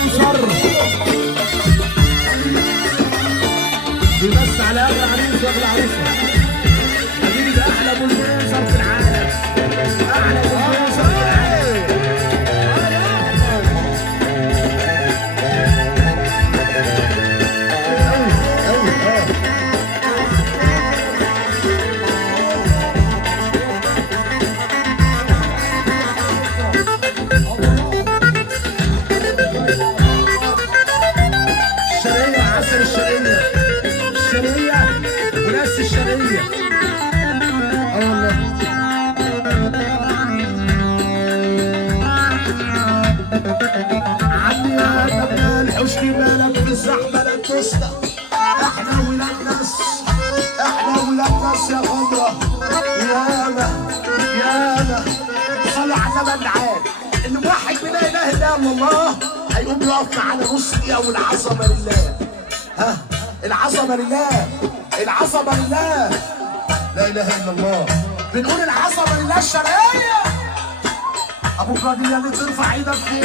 البروديوسر بيمس على اغلى عريس واغلى عروسه. حبيبي ده احلى بلدوزر في العالم، احلى بلدوزر في العالم. الشرقية عسل، الشرقية الشرقية وناس الشرقية. اه والله. عمي يا جمال حوشني بالك في الزحمة لا تسطى. احنا ولاد ناس، احنا ولاد ناس يا خضرة. ياما ياما صلوا على النبي العال اللي موحد من لا اله الا الله هيقوم يقف معانا نص دقيقة والعظمة لله. ها العظمة لله، العظمة لله، لا اله الا الله. بنقول العظمة لله الشرقية. ابو قادر اللي ترفع ايدك فين؟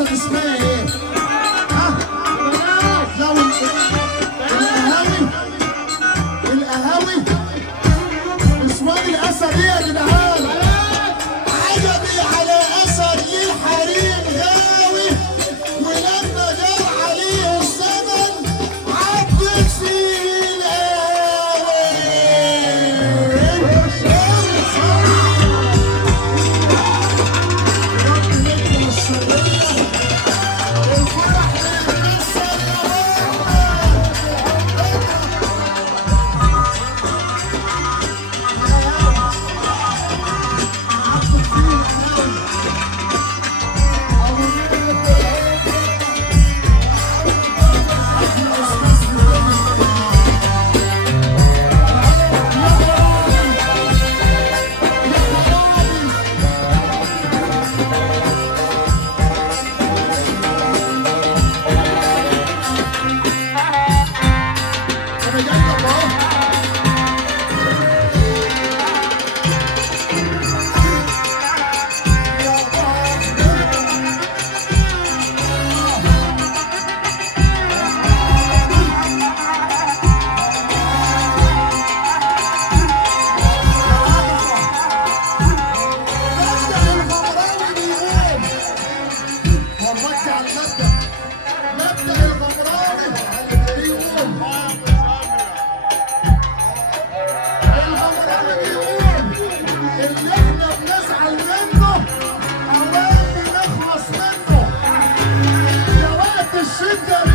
الاسد اسمها ايه؟ ها؟ لو القهاوي نسوان الاسد ايه يا جدعان؟ عجبي على اسد للحريم غاوي، ولما جار عليه الزمن عدت فيه القهاوي. الشدة